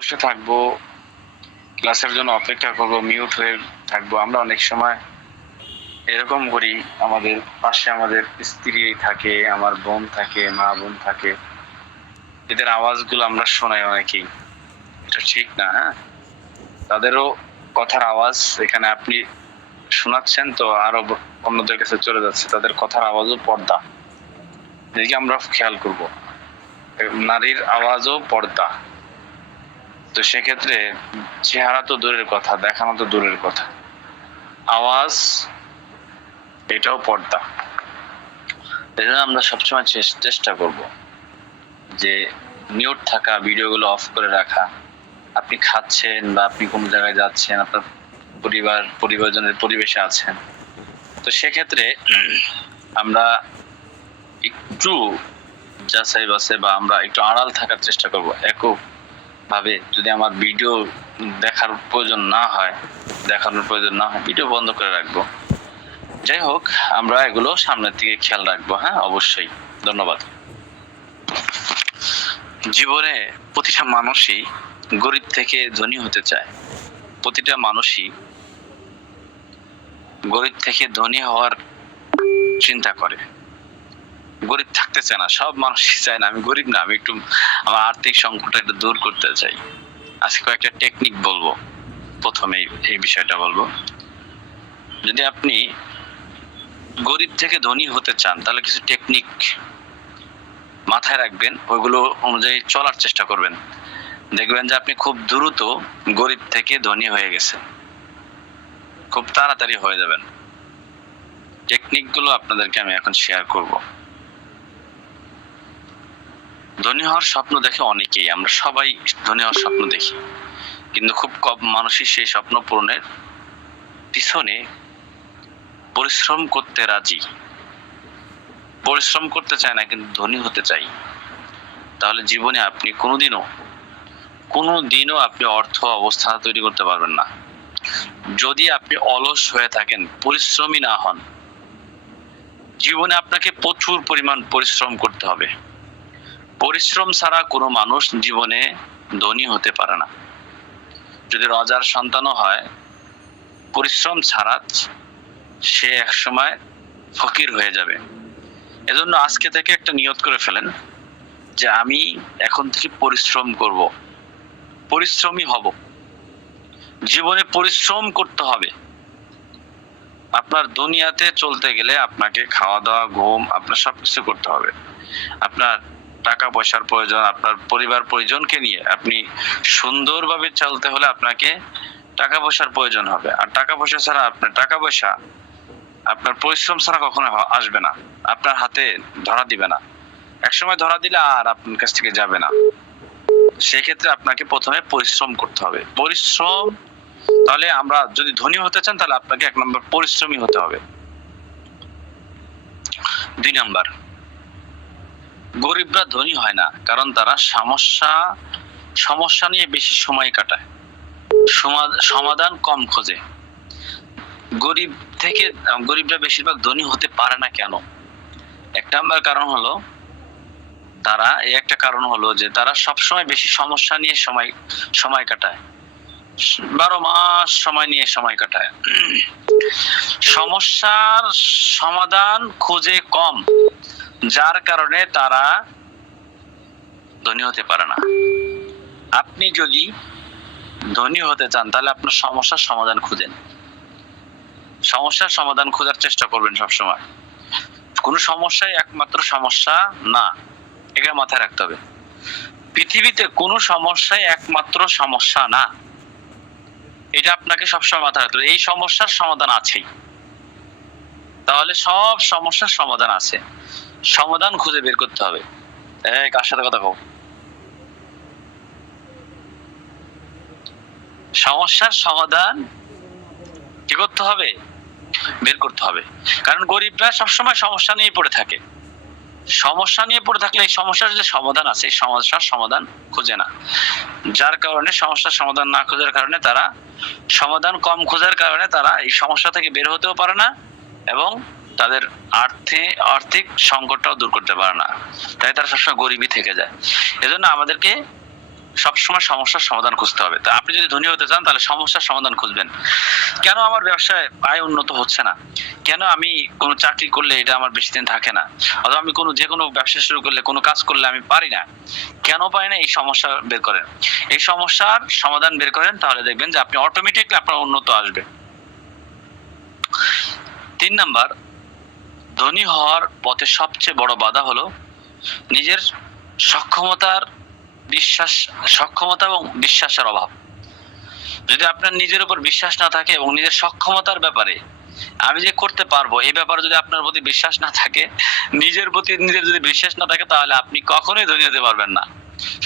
বসে থাকবো, ক্লাসের জন্য অপেক্ষা করব, মিউট হয়ে থাকবো। আমরা অনেক সময় এরকম করি, আমাদের পাশে আমাদের স্ত্রী থাকে, আমার বোন থাকে, মা বোন থাকে, এদের আওয়াজগুলো আমরা শোনাই অনেকেই। এটা ঠিক না। হ্যাঁ, তাদেরও কথার আওয়াজ এখানে আপনি শোনাচ্ছেন, তো আরো অন্যদের কাছে চলে যাচ্ছে, তাদের কথার আওয়াজও পর্দা। এদিকে আমরা খেয়াল করব, নারীর আওয়াজও পর্দা। তো সেক্ষেত্রে চেহারা তো দূরের কথা, দেখানো তো দূরের কথা, আওয়াজ এটাও পর্দা। এই জন্য আমরা সবসময় চেষ্টা করব যে মিউট থাকা, ভিডিওগুলো অফ করে রাখা। আপনি খাচ্ছেন বা আপনি কোনো জায়গায় যাচ্ছেন, আপনার পরিবারজনের পরিবেশে আছেন, তো সেক্ষেত্রে আমরা একটু যাচাই বাছাই বা আমরা একটু আড়াল থাকার চেষ্টা করব। এককভাবে যদি আমার ভিডিও দেখানোর প্রয়োজন না হয়, ভিডিও বন্ধ করে রাখবো। যাই হোক, আমরা এগুলো সামনের দিকে খেয়াল রাখবো। হ্যাঁ, অবশ্যই। ধন্যবাদ। জীবনে প্রতিটা মানুষই গরিব থেকে ধনী হতে চায়। প্রতিটা মানুষই গরিব থেকে ধনী হওয়ার চিন্তা করে, গরিব থাকতে চায় না। সব মানুষই চায় না আমি গরিব না, আমি একটু আমার আর্থিক সংকটটা একটু দূর করতে চাই। আজকে কয়েকটা টেকনিক বলবো। প্রথমে এই বিষয়টা বলবো, যদি আপনি গরিব থেকে ধনী হতে চান তাহলে কিছু টেকনিক মাথায় রাখবেন, ওইগুলো অনুযায়ী চলার চেষ্টা করবেন। দেখবেন যে আপনি খুব দ্রুত গরিব থেকে ধনী হয়ে গেছেন, খুব তাড়াতাড়ি হয়ে যাবেন। টেকনিকগুলো আপনাদেরকে আমি এখন শেয়ার করব। ধনী হওয়ার স্বপ্ন দেখে অনেকেই, আমরা সবাই ধনী হওয়ার স্বপ্ন দেখি, কিন্তু খুব কম মানুষই সেই স্বপ্ন পূরণের পিছনে পরিশ্রম করতে রাজি। পরিশ্রম করতে চায় না, কিন্তু ধনী হতে চাই। তাহলে জীবনে আপনি কোনোদিনও আপনি অর্থ অবস্থা তৈরি করতে পারবেন না। যদি আপনি অলস হয়ে থাকেন, পরিশ্রমী না হন, জীবনে আপনাকে প্রচুর পরিমাণ পরিশ্রম করতে হবে। পরিশ্রম ছাড়া কোনো মানুষ জীবনে ধনী হতে পারে না। যদি রাজার সন্তানও হয়, পরিশ্রম ছাড়া সে একসময় ফকির হয়ে যাবে। এজন্য আজকে থেকে একটা নিয়ত করে ফেলেন যে আমি এখন থেকে পরিশ্রম করব, পরিশ্রমী হব। জীবনে পরিশ্রম করতে হবে। আপনার দুনিয়াতে চলতে গেলে আপনাকে খাওয়া দাওয়া, ঘুম, আপনার সবকিছু করতে হবে। আপনার টাকা পয়সার প্রয়োজন, আপনার পরিবার পরিজনকে নিয়ে আপনি সুন্দরভাবে চলতে হলে আপনাকে টাকা পয়সার প্রয়োজন হবে। আর টাকা পয়সা ছাড়া আপনার পরিশ্রম ছাড়া কখনো আসবে না, আপনার হাতে ধরা দিবে না। একসময় ধরা দিলে আর আপনার কাছ থেকে যাবে না। সেক্ষেত্রে আপনাকে প্রথমে পরিশ্রম করতে হবে। পরিশ্রম, তাহলে আমরা যদি ধনী হতে চান তাহলে আপনাকে 1 নম্বর পরিশ্রমী হতে হবে। 2 নাম্বার, গরিবরা ধনী হয় না কারণ তারা সমস্যা নিয়ে বেশি সময় কাটায়, সমাধান কম খোঁজে। গরিবরা বেশিরভাগ ধনী হতে পারে না কেন? 1 নাম্বার কারণ হলো যে তারা সবসময় বেশি সমস্যা নিয়ে সময় কাটায়, 12 মাস সময় কাটায়। সমস্যার সমাধান খুঁজে কম, যার কারণে তারা ধনী হতে পারে না। আপনি যদি ধনী হতে চান তাহলে আপনার সমস্যার সমাধান খুঁজেন, সমস্যার সমাধান খোঁজার চেষ্টা করবেন সবসময়। কোন সমস্যাই একমাত্র সমস্যা না, এটা মাথায় রাখতে হবে। পৃথিবীতে কোনো সমস্যাই একমাত্র সমস্যা না, এটা আপনাকে সবসময় মাথায় রাখতে হবে। এই সমস্যার সমাধান আছেই, তাহলে সব সমস্যার সমাধান আছে, সমাধান খুঁজে বের করতে হবে। কার সাথে কথা কও? সমস্যার সমাধান কি করতে হবে? বের করতে হবে। কারণ গরিবরা সবসময় সমস্যা নিয়ে পড়ে থাকে। সমস্যা নিয়ে পড়ে থাকলে এই সমস্যার যে সমাধান আছে, এই সমস্যার সমাধান খুঁজে না। যার কারণে সমস্যার সমাধান না খোঁজার কারণে তারা সমাধান কম খোঁজার কারণে তারা এই সমস্যা থেকে বের হতেও পারে না এবং তাদের আর্থিক সংকটটাও দূর করতে পারে না। তাই তারা সবসময় গরিবই থেকে যায়। এজন্য আমাদেরকে সবসময় সমস্যার সমাধান খুঁজতে হবে। তো আপনি যদি ধনী হতে চান তাহলে সমস্যার সমাধান খুঁজবেন। কেন আমার ব্যবসায় আয় উন্নত হচ্ছে না? কেন আমি কোনো চাকরি করলে এটা আমার বেশি দিন থাকে না? অথবা আমি যেকোনো ব্যবসা শুরু করলে, কোনো কাজ করলে আমি পারি না। কেন পারি না? এই সমস্যা বের করেন। এই সমস্যার সমাধান বের করেন, তাহলে দেখবেন যে আপনি অটোমেটিক্যালি আপনার উন্নত আসবে। ৩ নাম্বার, ধনী হওয়ার পথে সবচেয়ে বড় বাধা হলো নিজের সক্ষমতার সক্ষমতা এবং বিশ্বাসের অভাব। যদি আপনার নিজের উপর বিশ্বাস না থাকে এবং নিজের সক্ষমতার ব্যাপারে, আমি যে করতে পারবো এই ব্যাপারে যদি আপনার প্রতি বিশ্বাস না থাকে, নিজের প্রতি নিজের যদি বিশ্বাস না থাকে, তাহলে আপনি কখনোই ধনী হতে পারবেন না।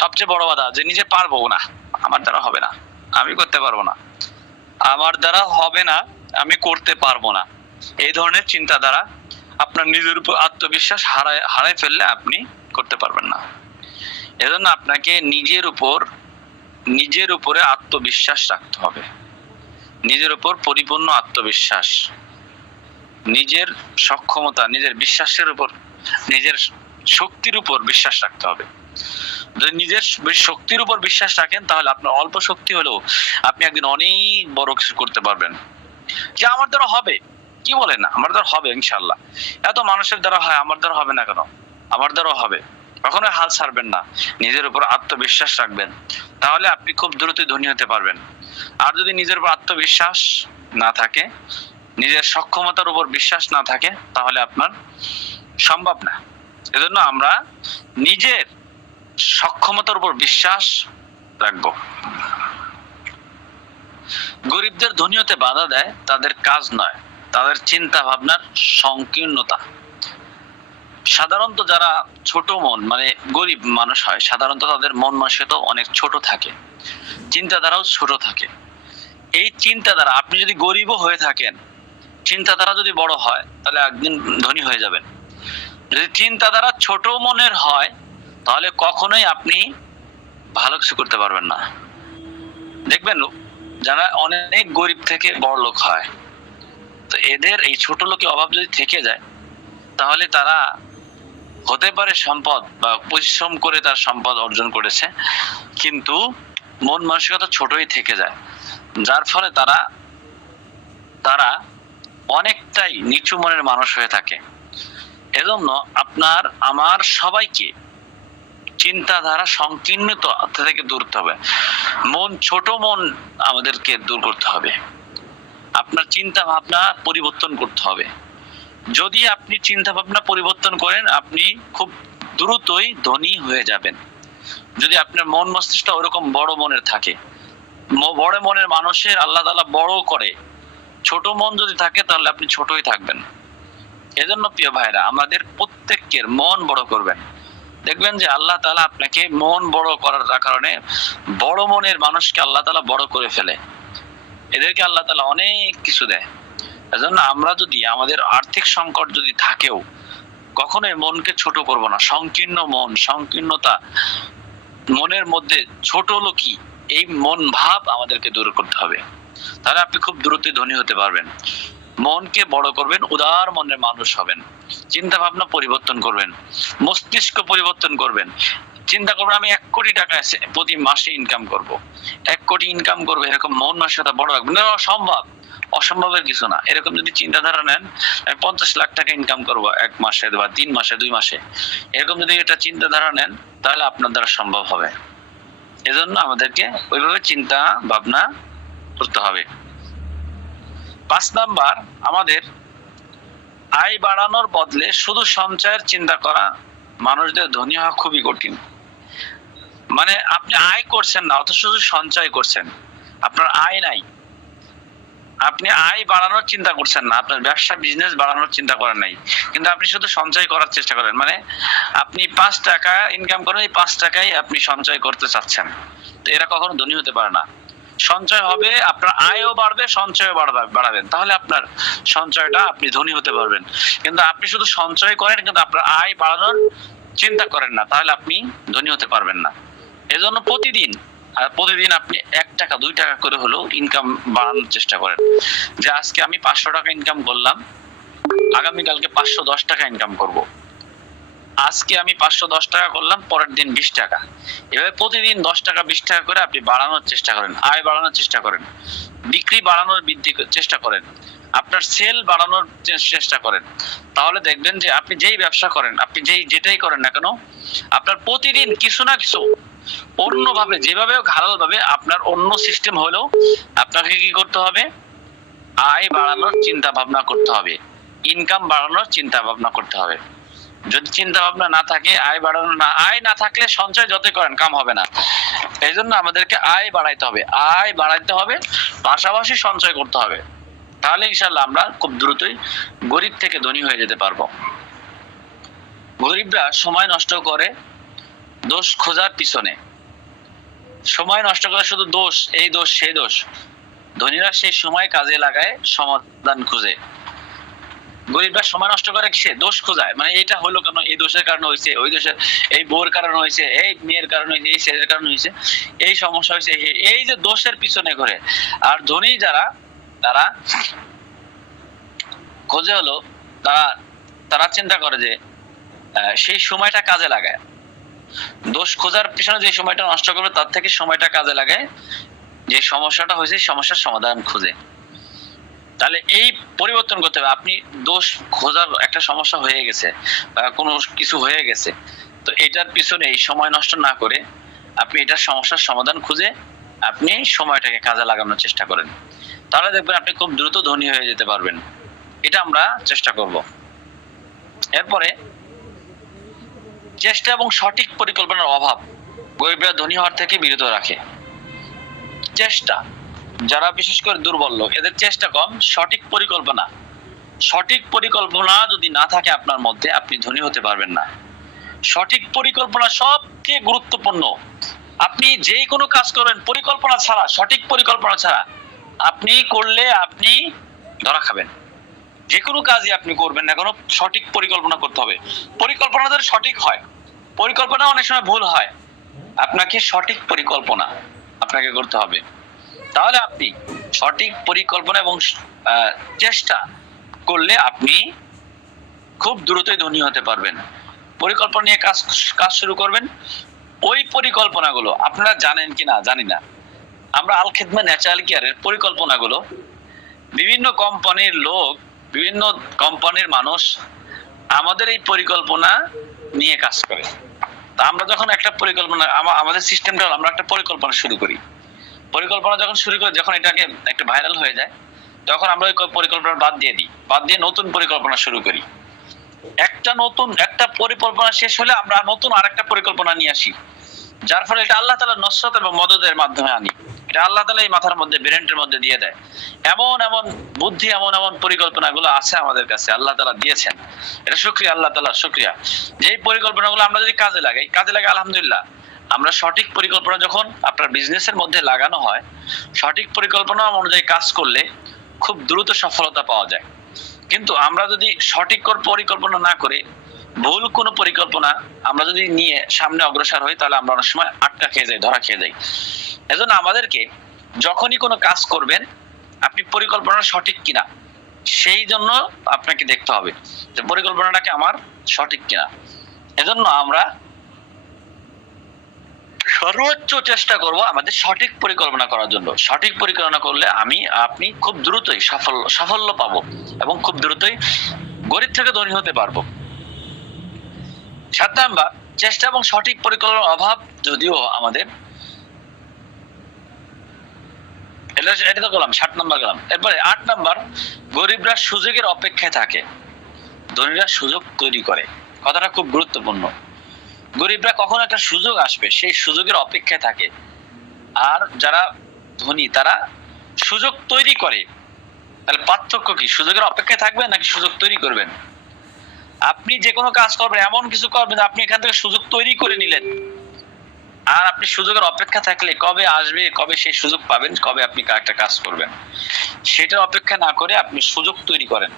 সবচেয়ে বড় বাধা যে নিজে পারবো না, আমার দ্বারা হবে না, আমি করতে পারবো না, আমার দ্বারা হবে না, আমি করতে পারবো না, এই ধরনের চিন্তাধারা আপনার নিজের উপর আত্মবিশ্বাস হারায় ফেললে আপনি করতে পারবেন না। এজন্য আপনাকে নিজের উপরে আত্মবিশ্বাস রাখতে হবে। নিজের উপর পরিপূর্ণ আত্মবিশ্বাস, নিজের সক্ষমতা, নিজের বিশ্বাসের উপর, নিজের শক্তির উপর বিশ্বাস রাখতে হবে। যদি নিজের শক্তির উপর বিশ্বাস রাখেন, তাহলে আপনার অল্প শক্তি হলেও আপনি একদিন অনেক বড় কিছু করতে পারবেন। যে আমার দ্বারা হবে, কি বলেন না, আমার দ্বারা হবে ইনশাআল্লাহ। এত মানুষের দ্বারা হয়, আমার দ্বারা হবে না কেন? আমার দ্বারা হবে। কখনো হাল ছাড়বেন না, নিজের উপর আত্মবিশ্বাস রাখবেন, তাহলে আপনি খুব দ্রুতই ধনী হতে পারবেন। আর যদি নিজের উপর আত্মবিশ্বাস না থাকে, নিজের সক্ষমতার উপর বিশ্বাস না থাকে, তাহলে আপনার সম্ভব না। এজন্য আমরা নিজের সক্ষমতার উপর বিশ্বাস রাখবো। গরিবদের ধনী হতে বাধা দেয় তাদের কাজ নয়, তাদের চিন্তা ভাবনার সংকীর্ণতা। সাধারণত যারা ছোট মন, মানে গরিব মানুষ হয়, সাধারণত তাদের মন মানসিকতা অনেক ছোট থাকে, চিন্তাধারাও ছোট থাকে। এই চিন্তাধারা, আপনি যদি গরিবও হয়ে থাকেন, চিন্তাধারা যদি বড় হয়, তাহলে একদিন ধনী হয়ে যাবেন। যদি চিন্তাধারা ছোট মনের হয়, তাহলে কখনোই আপনি ভালো কিছু করতে পারবেন না। দেখবেন যারা অনেক গরিব থেকে বড় লোক হয়, তো এদের এই ছোট লোকের অভাব যদি থেকে যায়, তাহলে তারা হতে পারে সম্পদ বা পরিশ্রম করে তার সম্পদ অর্জন করেছে, কিন্তু মন মানসিকতা ছোটই থেকে যায়, যার ফলে তারা অনেকটাই নিচু মনের মানুষ হয়ে থাকে। এজন্য আপনার আমার সবাইকে চিন্তাধারা সংকীর্ণতা থেকে দূর করতে হবে। ছোট মন আমাদেরকে দূর করতে হবে। আপনার চিন্তা ভাবনা পরিবর্তন করতে হবে। যদি আপনি চিন্তা ভাবনা পরিবর্তন করেন, আপনি খুব দ্রুতই ধনী হয়ে যাবেন। যদি আপনার মন মস্তিষ্ক ওরকম বড় মনের থাকে, বড় মনের মানুষের আল্লাহ তাআলা বড় করে, ছোট মন যদি থাকে তাহলে আপনি ছোটই থাকবেন। এজন্য প্রিয় ভাইরা, আমাদের প্রত্যেকের মন বড় করবেন। দেখবেন যে আল্লাহ তাআলা আপনাকে মন বড় করার কারণে বড় মনের মানুষকে আল্লাহ তাআলা বড় করে ফেলে, এদেরকে আল্লাহ তাআলা অনেক কিছু দেয়। এজন্য আমরা যদি আমাদের আর্থিক সংকট যদি থাকেও, কখনোই মনকে ছোট করব না। সংকীর্ণ মন, সংকীর্ণতা, মনের মধ্যে ছোট লোকই, এই মন ভাব আমাদেরকে দূর করতে হবে, তাহলে আপনি খুব দ্রুতই ধনী হতে পারবেন। মনকে বড় করবেন, উদার মনের মানুষ হবেন, চিন্তা ভাবনা পরিবর্তন করবেন, মস্তিষ্ক পরিবর্তন করবেন। চিন্তা করবেন আমি 1 কোটি টাকা প্রতি মাসে ইনকাম করব, 1 কোটি ইনকাম করবো, এরকম মন মানসিকতা বড় রাখবেন। সম্ভব, অসম্ভবের কিছু না। এরকম যদি চিন্তাধারা নেন, আমি 50 লাখ টাকা ইনকাম করব 1 মাসে বা 3 মাসে 2 মাসে, এরকম যদি এটা চিন্তাধারা নেন, তাহলে আপনার দ্বারা সম্ভব হবে। এজন্য আমাদেরকে ওইভাবে চিন্তা ভাবনা করতে হবে। 5 নাম্বার, আমাদের আয় বাড়ানোর বদলে শুধু সঞ্চয়ের চিন্তা করা মানুষদের ধনী হওয়া খুবই কঠিন। মানে আপনি আয় করছেন না, অথচ শুধু সঞ্চয় করছেন, আপনার আয় নাই, আপনি আয় বাড়ানোর চিন্তা করছেন না, আপনার ব্যবসা বিজনেস বাড়ানোর চিন্তা করেন নাই, কিন্তু আপনি শুধু সঞ্চয় করার চেষ্টা করেন। মানে আপনি 5 টাকা ইনকাম করেন, এই 5 টাকাই আপনি সঞ্চয় করতে চাচ্ছেন, তো এরা কখনো ধনী হতে পারে না। সঞ্চয় হবে, আপনার আয়ও বাড়বে, সঞ্চয়ও বাড়াবেন, তাহলে আপনার সঞ্চয়টা আপনি ধনী হতে পারবেন। কিন্তু আপনি শুধু সঞ্চয় করেন কিন্তু আপনার আয় বাড়ানোর চিন্তা করেন না, তাহলে আপনি ধনী হতে পারবেন না। এজন্য প্রতিদিন আপনি 1 টাকা 2 টাকা করে হলেও ইনকাম বাড়ানোর চেষ্টা করেন। যে আজকে আমি 500 টাকা ইনকাম করলাম, আগামীকালকে 510 টাকা ইনকাম করব। আজকে আমি 510 টাকা করলাম, পরের দিন 20 টাকা, এভাবে প্রতিদিন 10 টাকা 20 টাকা করে আপনি বাড়ানোর চেষ্টা করেন, আয় বাড়ানোর চেষ্টা করেন, বিক্রি বাড়ানোর চেষ্টা করেন, আপনার সেল বাড়ানোর চেষ্টা করেন। তাহলে দেখবেন যে আপনি যেই ব্যবসা করেন, আপনি যেটাই করেন না কেন, আপনার প্রতিদিন কিছু না কিছু অন্যভাবে, যেভাবে হোক হালাল ভাবে, আপনার অন্য সিস্টেম হলেও আপনাকে কি করতে হবে, আয় বাড়ানোর চিন্তা ভাবনা করতে হবে, ইনকাম বাড়ানোর চিন্তা ভাবনা করতে হবে। যদি চিন্তা ভাবনা না থাকে, আয় বাড়ানো না, আয় না থাকলে সঞ্চয় যতই করেন কাম হবে না। এই জন্য আমাদেরকে আয় বাড়াইতে হবে, আয় বাড়াইতে হবে, পাশাপাশি সঞ্চয় করতে হবে। তাহলে ইনশাল্লাহ আমরা খুব দ্রুতই গরিব থেকে ধনী হয়ে যেতে পারবো। গরিবরা সময় নষ্ট করে দোষ খোঁজার পিছনে, সময় নষ্ট করে শুধু দোষ, এই দোষ সেই দোষ। ধনীরা সেই সময় কাজে লাগায় সমাধান খুঁজে। গরিবরা সময় নষ্ট করে কিসে, দোষ খোঁজায়, মানে এটা হলো কেন, এই দোষের কারণে হয়েছে, ওই দোষের, এই বউর কারণে হয়েছে, এই মেয়ের কারণে হয়েছে, এই ছেলের কারণে হয়েছে, এই সমস্যা হয়েছে, এই যে দোষের পিছনে ঘুরে। আর ধনী যারা, তারা খোঁজে হলো, তারা তারা চিন্তা করে যে সেই সময়টা কাজে লাগায়, দোষ খোঁজার পিছনে যে সময়টা নষ্ট করবে তার থেকে সময়টা কাজে লাগায়, যে সমস্যাটা হয়েছে সমস্যার সমাধান খুঁজে। তাহলে এই পরিবর্তন করতে হবে। আপনি দোষ খোঁজার একটা সমস্যা হয়ে গেছে, কোনো কিছু হয়ে গেছে, তো এটার পিছনে এই সময় নষ্ট না করে আপনি এটার সমস্যার সমাধান খুঁজে আপনি সময়টাকে কাজে লাগানোর চেষ্টা করেন। তাহলে দেখবেন আপনি খুব দ্রুত ধনী হয়ে যেতে পারবেন। এটা আমরা চেষ্টা করব। এরপরে চেষ্টা এবং সঠিক পরিকল্পনার অভাব গরিবরা ধনী হওয়ার থেকে বিরত রাখে। চেষ্টা, যারা বিশেষ করে দুর্বল লোক, এদের চেষ্টা কম, সঠিক পরিকল্পনা, সঠিক পরিকল্পনা যদি না থাকে আপনার মধ্যে, আপনি ধনী হতে পারবেন না। সঠিক পরিকল্পনা সবচেয়ে গুরুত্বপূর্ণ। আপনি যে কোনো কাজ করবেন পরিকল্পনা ছাড়া, সঠিক পরিকল্পনা ছাড়া আপনি করলে আপনি ধরা খাবেন। যে কোনো কাজই আপনি করবেন না কেন, সঠিক পরিকল্পনা করতে হবে। পরিকল্পনা যদি সঠিক হয়, পরিকল্পনা অনেক সময় ভুল হয়, আপনাকে সঠিক পরিকল্পনা আপনাকে করতে হবে। তাহলে আপনি সঠিক পরিকল্পনা এবং চেষ্টা করলে আপনি খুব দ্রুতই ধনী হতে পারবেন। পরিকল্পনা নিয়ে কাজ শুরু করবেন। ওই পরিকল্পনাগুলো আপনারা জানেন কিনা জানি না, আমরা আল খেদমা ন্যাচারাল কেয়ারের পরিকল্পনাগুলো বিভিন্ন কোম্পানির লোক, বিভিন্ন কোম্পানির মানুষ আমাদের এই পরিকল্পনা নিয়ে কাজ করে। তা আমরা যখন একটা পরিকল্পনা, আমাদের সিস্টেমটা হলো আমরা একটা পরিকল্পনা শুরু করি, পরিকল্পনা যখন শুরু করি, যখন এটাকে একটা ভাইরাল হয়ে যায়, তখন আমরা ওই পরিকল্পনা বাদ দিয়ে নতুন পরিকল্পনা শুরু করি। একটা পরিকল্পনা শেষ হলে আমরা নতুন আরেকটা পরিকল্পনা নিয়ে আসি, যার ফলে এটা আল্লাহ তাআলার নসরত এবং মদদের মাধ্যমে আনি। এটা আল্লাহ তাআলা এই মাথার মধ্যে, ব্রেনের মধ্যে দিয়ে দেয়। এমন এমন বুদ্ধি, এমন এমন পরিকল্পনাগুলো আছে আমাদের কাছে, আল্লাহ তাআলা দিয়েছেন। এটা শুকরিয়া, আল্লাহ তাআলার শুকরিয়া। যে পরিকল্পনাগুলো আমরা যদি কাজে লাগাই আলহামদুলিল্লাহ। আমরা সঠিক পরিকল্পনা যখন আপনার বিজনেসের মধ্যে লাগানো হয়, সঠিক পরিকল্পনা অনুযায়ী কাজ করলে খুব দ্রুত সফলতা পাওয়া যায়। কিন্তু আমরা যদি সঠিক পরিকল্পনা না করে ভুল কোনো পরিকল্পনা আমরা যদি নিয়ে সামনে অগ্রসর হই, তাহলে আমরা অনেক সময় আটকা খেয়ে যাই, ধরা খেয়ে যাই। এজন্য আমাদেরকে যখনই কোনো কাজ করবেন, আপনি পরিকল্পনা সঠিক কিনা সেই জন্য আপনাকে দেখতে হবে যে পরিকল্পনাটাকে আমার সঠিক কিনা। এজন্য আমরা সর্বোচ্চ চেষ্টা করব আমাদের সঠিক পরিকল্পনা করার জন্য। সঠিক পরিকল্পনা করলে আপনি খুব দ্রুতই সাফল্য পাবো এবং খুব দ্রুতই গরিব থেকে ধনী হতে পারবো। 7 নাম্বার, চেষ্টা এবং সঠিক পরিকল্পনার অভাব যদিও আমাদের, এটা তো গেলাম 7 নাম্বার গেলাম। এরপরে 8 নাম্বার, গরিবরা সুযোগের অপেক্ষায় থাকে, ধনীরা সুযোগ তৈরি করে। কথাটা খুব গুরুত্বপূর্ণ। গরিবরা কখন একটা সুযোগ আসবে সেই সুযোগের অপেক্ষায় থাকে, আর যারা ধনী তারা সুযোগ তৈরি করে। তাহলে পার্থক্য কি? সুযোগের অপেক্ষায় থাকবেন নাকি সুযোগ তৈরি করবেন? আপনি যে কোনো কাজ করবেন, এমন কিছু করবেন আপনি এখান থেকে সুযোগ তৈরি করে নিলেন, আর আপনি সুযোগের অপেক্ষা থাকলে কবে আসবে, কবে সেই সুযোগ পাবেন, কবে আপনি একটা কাজ করবেন, সেটার অপেক্ষা না করে আপনি সুযোগ তৈরি করেন।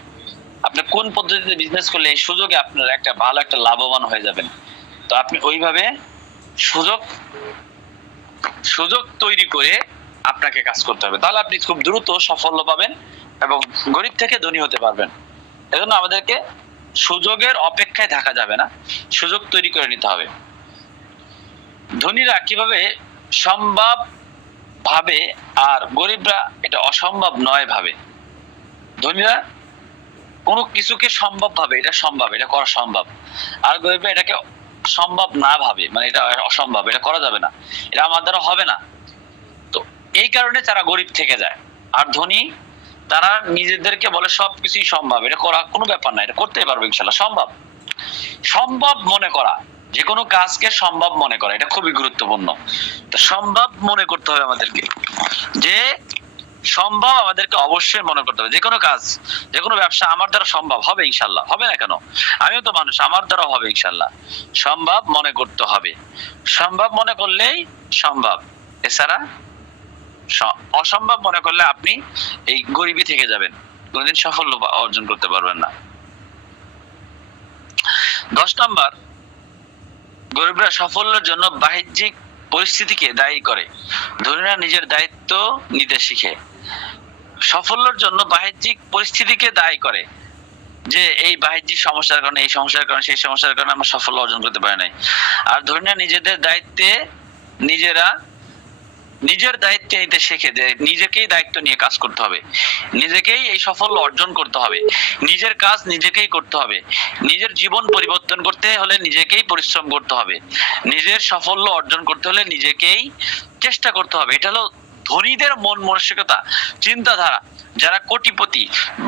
আপনি কোন পদ্ধতিতে বিজনেস করলে এই সুযোগে আপনার একটা ভালো একটা লাভবান হয়ে যাবেন, তো আপনি ওইভাবে সুযোগ তৈরি করে আপনাকে কাজ করতে হবে। তাহলে আপনি খুব দ্রুত সাফল্য পাবেন এবং গরিব থেকে ধনী হতে পারবেন। এজন্য আমাদেরকে সুযোগের অপেক্ষায় থাকা যাবে না, সুযোগ তৈরি করে নিতে হবে। ধনীরা কিভাবে সম্ভব ভাবে আর গরিবরা এটা অসম্ভব নয় ভাবে। ধনীরা কোনো কিছুকে সম্ভব ভাবে, এটা সম্ভব, এটা করা সম্ভব, আর গরিবরা এটাকে সম্ভব না ভাবে, মানে এটা অসম্ভব, এটা করা যাবে না, এটা আমার দ্বারা হবে না। তো এই কারণে তারা গরিব থেকে যায়। আর ধনী তারা নিজেদেরকে বলে সবকিছুই সম্ভব, এটা করা কোনো ব্যাপার না, এটা করতে পারবো ইনশাল্লাহ। সম্ভব, সম্ভব মনে করা, যে কোনো কাজকে সম্ভব মনে করা, এটা খুবই গুরুত্বপূর্ণ। তো সম্ভব মনে করতে হবে আমাদেরকে, যে সম্ভব আমাদেরকে অবশ্যই মনে করতে হবে। যে কোনো কাজ, যে কোনো ব্যবসা আমার দ্বারা সম্ভব হবে ইনশাল্লাহ। হবে না কেন? আমিও তো মানুষ, আমার দ্বারা হবে ইনশাল্লাহ। সম্ভব মনে করতে হবে, সম্ভব মনে করলেই সম্ভব। এছাড়া অসম্ভব মনে করলে আপনি এই গরিবই থেকে যাবেন, কোনদিন সাফল্য অর্জন করতে পারবেন না। 10 নম্বর, গরিবরা সাফল্যের জন্য বাহ্যিক পরিস্থিতিকে দায়ী করে, ধনীরা নিজের দায়িত্ব নিতে শিখে। সাফল্যের জন্য বাহ্যিক পরিস্থিতিকে দায়ী করে, যে এই বাহ্যিক সমস্যার কারণে, এই সমস্যার কারণে, সেই সমস্যার কারণে আমরা সাফল্য অর্জন করতে পারি নাই। আর ধনীরা নিজেদের দায়িত্বে নিজের দায়িত্ব নিতে শেখে, যে নিজেকেই দায়িত্ব নিয়ে কাজ করতে হবে, নিজেকেই এই সাফল্য অর্জন করতে হবে, নিজের কাজ নিজেকেই করতে হবে, নিজের জীবন পরিবর্তন করতে হলে নিজেকেই পরিশ্রম করতে হবে, নিজের সাফল্য অর্জন করতে হলে নিজেকেই চেষ্টা করতে হবে। এটা হলো ধনীদের মন মানসিকতা, চিন্তাধারা। যারা কোটিপতি,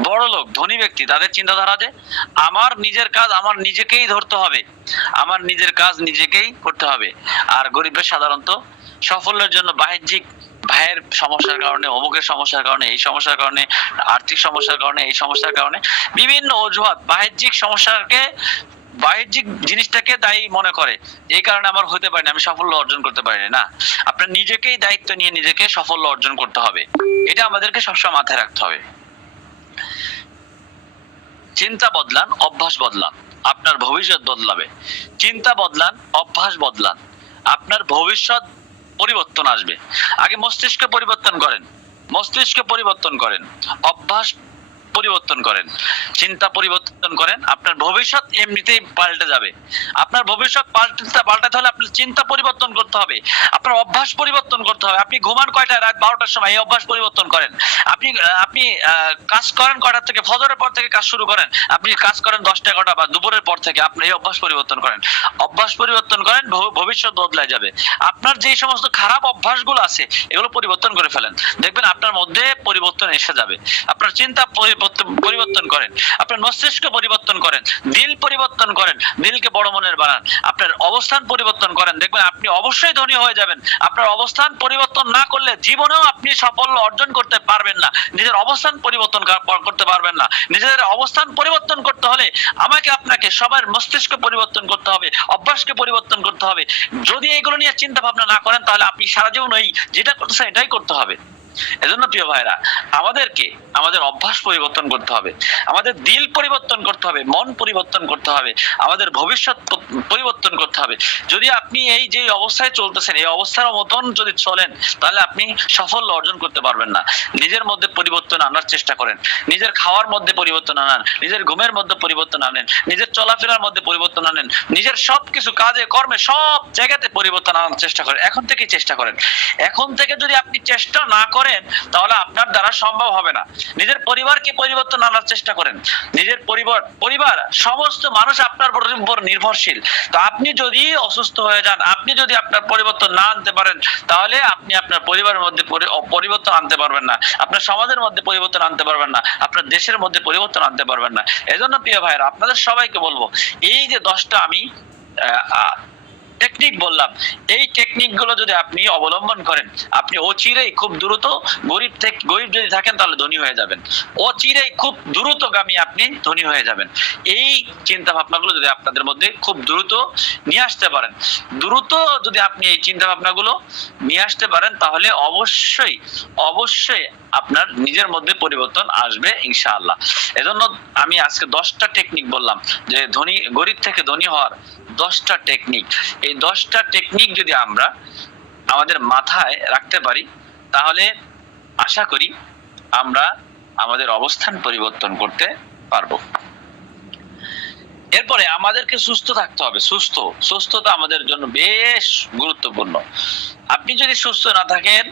বড় লোক, ধনী ব্যক্তি, তাদের চিন্তাধারা যে আমার নিজের কাজ আমার নিজেকেই ধরতে হবে, আমার নিজের কাজ নিজেকেই করতে হবে। আর গরিবের সাধারণত সাফল্যের জন্য বাহ্যিক, ভাইয়ের সমস্যার কারণে, অমুকের সমস্যার কারণে, এই সমস্যার কারণে, আর্থিক সমস্যার কারণে, এই সমস্যার কারণে, বিভিন্ন অজুহাত, বাহ্যিক সমস্যাকে, বাহ্যিক জিনিসটাকে দায়ী মনে করে। এই কারণে আমার হতে পারে না, আমি সাফল্য অর্জন করতে পারি না। আপনার নিজেকেই দায়িত্ব নিয়ে নিজেকে সাফল্য অর্জন করতে হবে, এটা আমাদেরকে সবসময় মাথায় রাখতে হবে। চিন্তা বদলান, অভ্যাস বদলান, আপনার ভবিষ্যৎ বদলাবে। চিন্তা বদলান, অভ্যাস বদলান, আপনার ভবিষ্যৎ পরিবর্তন আসবে। আগে মস্তিষ্ক পরিবর্তন করেন, মস্তিষ্ক পরিবর্তন করেন, অভ্যাস পরিবর্তন করেন, চিন্তা পরিবর্তন করেন, আপনার ভবিষ্যৎ এমনিতেই পাল্টে যাবে। আপনার ভবিষ্যৎ পাল্টাতে হলে আপনার চিন্তা পরিবর্তন করতে হবে, আপনার অভ্যাস পরিবর্তন করতে হবে। আপনি ঘুমান কয়টায়? রাত 12টার সময়, এই অভ্যাস পরিবর্তন করেন। আপনি আপনি কাজ করেন কয়টা থেকে? ফজরের পর থেকে কাজ শুরু করেন। আপনি কাজ করেন 10টা 11টা বা দুপুরের পর থেকে, আপনি এই অভ্যাস পরিবর্তন করেন। অভ্যাস পরিবর্তন করেন, ভবিষ্যৎ বদলায় যাবে। আপনার যে সমস্ত খারাপ অভ্যাসগুলো আছে এগুলো পরিবর্তন করে ফেলেন, দেখবেন আপনার মধ্যে পরিবর্তন এসে যাবে। আপনার চিন্তা পরিবর্তন করেন, আপনার মস্তিষ্ক পরিবর্তন করেন, দিল পরিবর্তন করেন, দিলকে বড় মনের বানান, আপনার অবস্থান পরিবর্তন করেন, দেখবেন আপনি অবশ্যই ধনী হয়ে যাবেন। আপনার অবস্থান পরিবর্তন না করলে জীবনেও আপনি সাফল্য অর্জন করতে পারবেন না, নিজের অবস্থান পরিবর্তন করতে পারবেন না। নিজের অবস্থান পরিবর্তন করতে হলে আমাকে আপনাকে সবার মস্তিষ্ক পরিবর্তন করতে হবে, অভ্যাসকে পরিবর্তন করতে হবে। যদি এইগুলো নিয়ে চিন্তা ভাবনা না করেন তাহলে আপনি সারা জীবন ওই যেটা করতেছেন এটাই করতে হবে। এজন্য প্রিয় ভাইরা, আমাদেরকে আমাদের অভ্যাস পরিবর্তন করতে হবে, আমাদের দিল পরিবর্তন করতে হবে, মন পরিবর্তন করতে হবে, আমাদের ভবিষ্যৎ পরিবর্তন করতে হবে। যদি আপনি এই যে অবস্থায় চলতেছেন এই অবস্থার মতন যদি চলেন তাহলে আপনি সাফল্য অর্জন করতে পারবেন না। নিজের মধ্যে পরিবর্তন আনার চেষ্টা করেন, নিজের খাওয়ার মধ্যে পরিবর্তন আনেন, নিজের ঘুমের মধ্যে পরিবর্তন আনেন, নিজের চলাফেরার মধ্যে পরিবর্তন আনেন, নিজের সবকিছু কাজে কর্মে সব জায়গাতে পরিবর্তন আনার চেষ্টা করেন। এখন থেকে চেষ্টা করেন। এখন থেকে যদি আপনি চেষ্টা না করেন তাহলে আপনার দ্বারা সম্ভব হবে না। নিজের পরিবারকে পরিবর্তন আনার চেষ্টা করেন। নিজের পরিবার সমস্ত মানুষ আপনার উপর নির্ভরশীল। তো আপনি যদি অসুস্থ হয়ে যান, আপনি যদি আপনার পরিবর্তন না আনতে পারেন তাহলে আপনি আপনার পরিবারের মধ্যে পরিবর্তন আনতে পারবেন না, আপনার সমাজের মধ্যে পরিবর্তন আনতে পারবেন না, আপনার দেশের মধ্যে পরিবর্তন আনতে পারবেন না। এজন্য প্রিয় ভাইরা, আপনাদের সবাইকে বলবো, এই যে 10টা আমি টেকনিক বললাম, এই টেকনিক গুলো যদি আপনি অবলম্বন করেন আপনি অচিরেই খুব দ্রুত গরিব যদি থাকেন তাহলে ধনী হয়ে যাবেন, অচিরেই খুব দ্রুতগামী আপনি ধনী হয়ে যাবেন। এই চিন্তা ভাবনাগুলো যদি আপনাদের মধ্যে খুব দ্রুত নিয়ে আসতে পারেন, দ্রুত যদি আপনি এই চিন্তা ভাবনাগুলো নিয়ে আসতে পারেন তাহলে অবশ্যই অবশ্যই আপনার নিজের মধ্যে পরিবর্তন আসবে ইনশাআল্লাহ। এজন্য আমি আজকে 10টা টেকনিক বললাম, যে গরিব থেকে ধনী হওয়ার 10টা টেকনিক। এই 10টা টেকনিক যদি আমরা আমাদের মাথায় রাখতে পারি তাহলে আশা করি আমরা আমাদের অবস্থান পরিবর্তন করতে পারবো। এরপরে আমাদেরকে সুস্থ থাকতে হবে। সুস্থতা আমাদের জন্য বেশ গুরুত্বপূর্ণ। আপনি যদি সুস্থ না থাকেন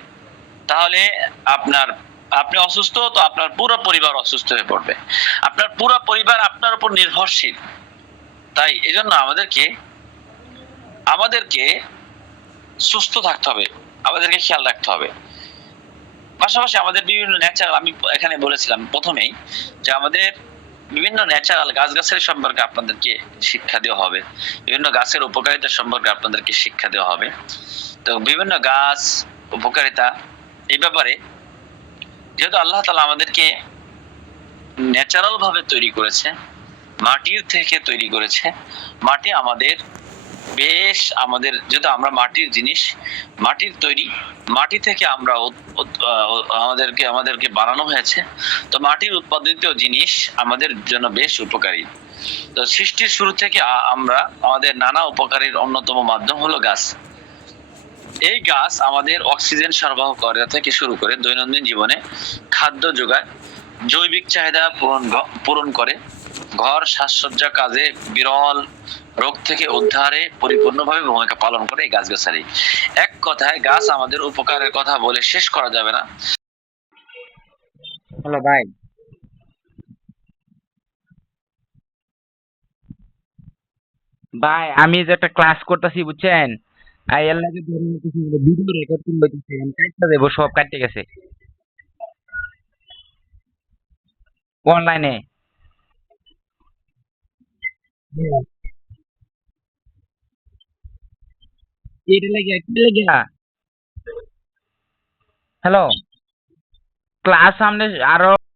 তাহলে আপনার আপনি অসুস্থ, তো আপনার পুরো পরিবার অসুস্থ হয়ে পড়বে। আপনার পুরো পরিবার আপনার উপর নির্ভরশীল। তাই এজন্য আমাদেরকে সুস্থ থাকতে হবে, আমাদেরকে খেয়াল রাখতে হবে। পাশাপাশি আমাদের বিভিন্ন ন্যাচারাল, আমি এখানে বলেছিলাম প্রথমেই যে আমাদের বিভিন্ন ন্যাচারাল গাছ-গাছালি সম্পর্কে আপনাদেরকে শিক্ষা দেওয়া হবে। বিভিন্ন গাছের উপকারিতা সম্পর্কে আপনাদেরকে শিক্ষা দেওয়া হবে। তো বিভিন্ন গাছ উপকারিতা এই ব্যাপারে, যেহেতু আল্লাহ তাআলা আমাদেরকে ন্যাচারাল ভাবে তৈরি করেছে, মাটির থেকে তৈরি করেছে, মাটি আমাদের যেহেতু আমরা মাটির জিনিস, মাটির তৈরি, মাটি থেকে আমরা আমাদেরকে বানানো হয়েছে, তো মাটির উৎপাদিত জিনিস আমাদের জন্য বেশ উপকারী। তো সৃষ্টির শুরু থেকে আমরা আমাদের নানা উপকারের অন্যতম মাধ্যম হলো গাছ। এই গাছ আমাদের অক্সিজেন সরবরাহ করে থেকে শুরু করে দৈনন্দিন জীবনে খাদ্য যোগায়, জৈবিক চাহিদা পূরণ করে, ঘর সাজসজ্জা কাজে, বিরল রোগ থেকে উদ্ধারে পরিপূর্ণভাবে ভূমিকা পালন করে এই গাছগাছালি। এক কথায় গাছ আমাদের উপকারের কথা বলে শেষ করা যাবে না। হ্যালো ভাই। ভাই আমি যে একটা ক্লাস করতেছি বুঝছেন, আর এর লাগে ধরে নিতেছি ভিডিও রেকর্ড করে লইতেছি, আমি কাটতে দেবো, সব কাটতে গেছে অনলাইনে। এটা লাগে কি লাগে? হ্যালো, ক্লাস সামনে আরো